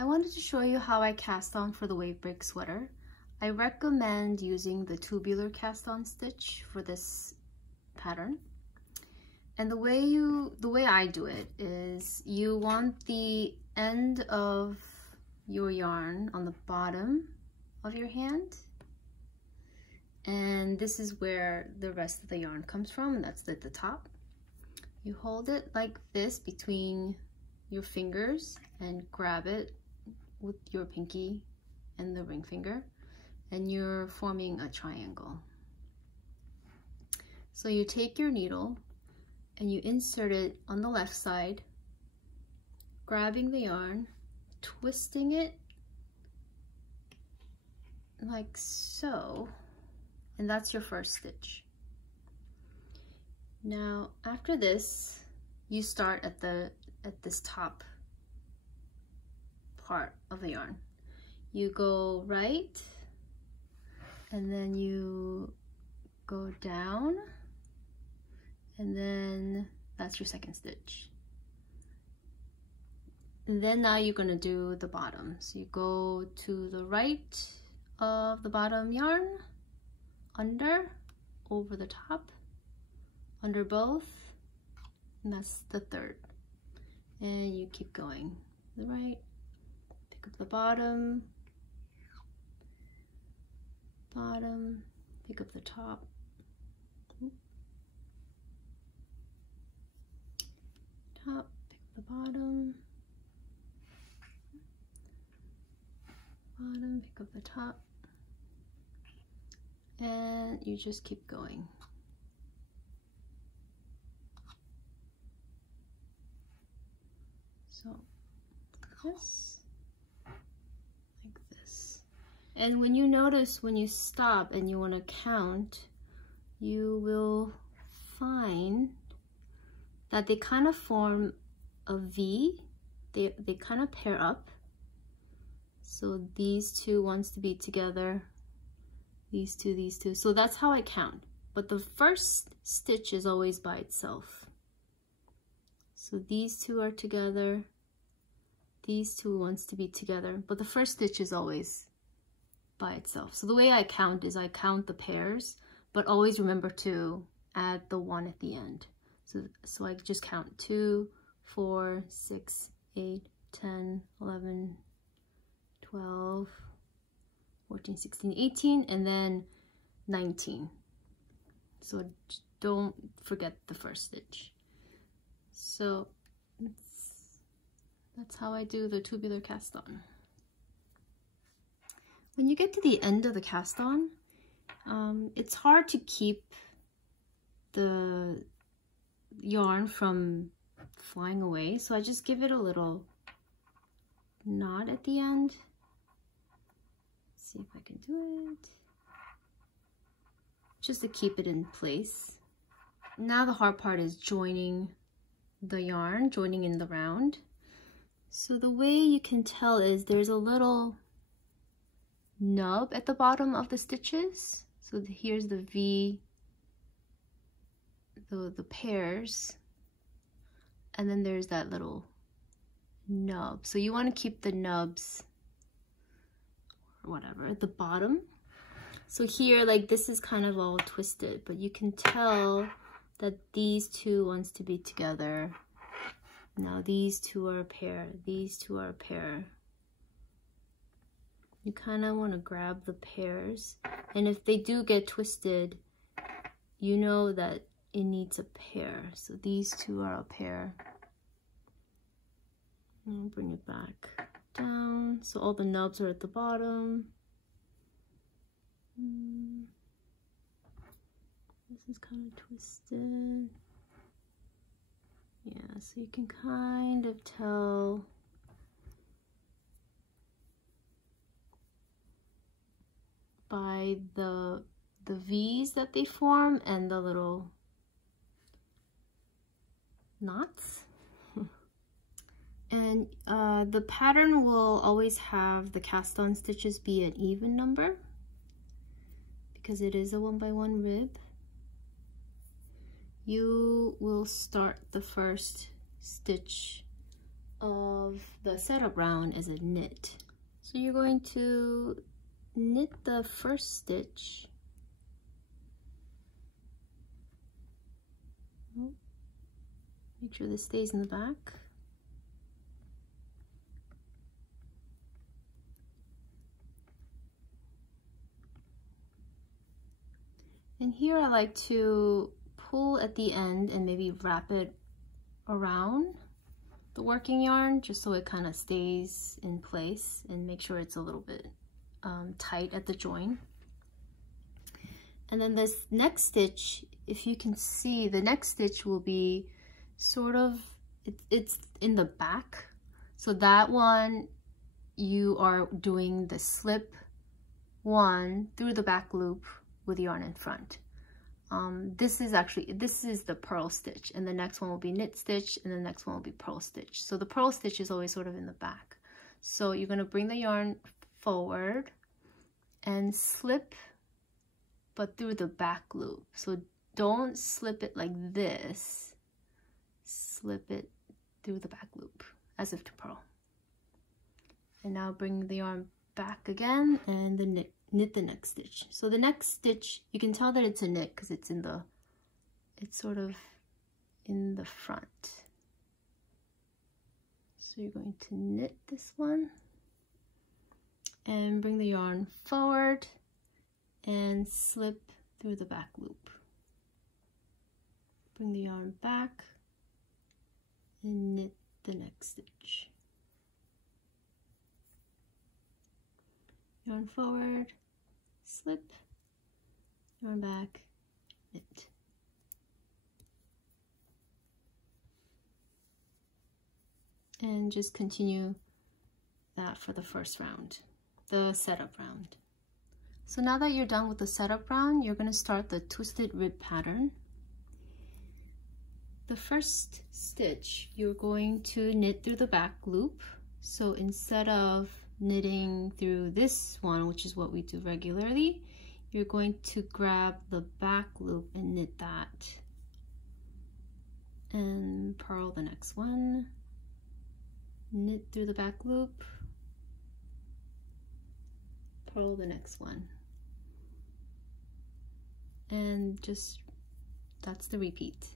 I wanted to show you how I cast on for the wave break sweater. I recommend using the tubular cast on stitch for this pattern. And the way I do it is you want the end of your yarn on the bottom of your hand, and this is where the rest of the yarn comes from, and that's at the top. You hold it like this between your fingers and grab it with your pinky and the ring finger, and you're forming a triangle. So you take your needle and you insert it on the left side, grabbing the yarn, twisting it like so, and that's your first stitch. Now after this, you start at this top part of the yarn. You go right, and then you go down, and then that's your second stitch. And then now you're gonna do the bottom. So you go to the right of the bottom yarn, under, over the top, under both, and that's the third. And you keep going to the right, pick up the bottom, pick up the top, pick up the bottom, pick up the top, and you just keep going. So this, like this. And when you notice, when you stop and you want to count, you will find that they kind of form a V. They kind of pair up. So these two wants to be together, these two. So that's how I count. But the first stitch is always by itself. So these two are together, these two wants to be together, but the first stitch is always by itself. So the way I count is I count the pairs, but always remember to add the one at the end. So I just count 2, 4, 6, 8, 10, 11, 12, 14, 16, 18, and then 19. So don't forget the first stitch. So that's how I do the tubular cast on. When you get to the end of the cast on, it's hard to keep the yarn from flying away, so I just give it a little knot at the end. Let's see if I can do it, just to keep it in place. Now the hard part is joining the yarn, joining in the round. So the way you can tell is there's a little nub at the bottom of the stitches. So here's the V, the pairs, and then there's that little nub. So you want to keep the nubs, or whatever, at the bottom. So here, like, this is kind of all twisted, but you can tell that these two wants to be together. Now these two are a pair, these two are a pair. You kind of want to grab the pairs, and if they do get twisted, you know that it needs a pair. So these two are a pair. And I'll bring it back down, so all the nubs are at the bottom. This is kind of twisted. Yeah, so you can kind of tell by the V's that they form and the little knots. And the pattern will always have the cast on stitches be an even number because it is a 1x1 rib. You will start the first stitch of the setup round is a knit. So you're going to knit the first stitch. Make sure this stays in the back. And here I like to pull at the end and maybe wrap it around the working yarn just so it kind of stays in place, and make sure it's a little bit tight at the join. And then this next stitch, if you can see, the next stitch will be sort of, it's in the back. So that one, you are doing the slip one through the back loop with yarn in front. This is the purl stitch, and the next one will be knit stitch, and the next one will be purl stitch. So the purl stitch is always sort of in the back. So you're going to bring the yarn forward and slip, but through the back loop. So don't slip it like this, slip it through the back loop as if to purl. And now bring the yarn back again and the knit the next stitch. So the next stitch, you can tell that it's a knit because it's sort of in the front. So you're going to knit this one and bring the yarn forward and slip through the back loop. Bring the yarn back and knit the next stitch. Yarn forward, slip, yarn back, knit. And just continue that for the first round, the setup round. So now that you're done with the setup round, you're going to start the twisted rib pattern. The first stitch, you're going to knit through the back loop. So instead of knitting through this one, which is what we do regularly, you're going to grab the back loop and knit that. And purl the next one. Knit through the back loop. Purl the next one. And just, that's the repeat.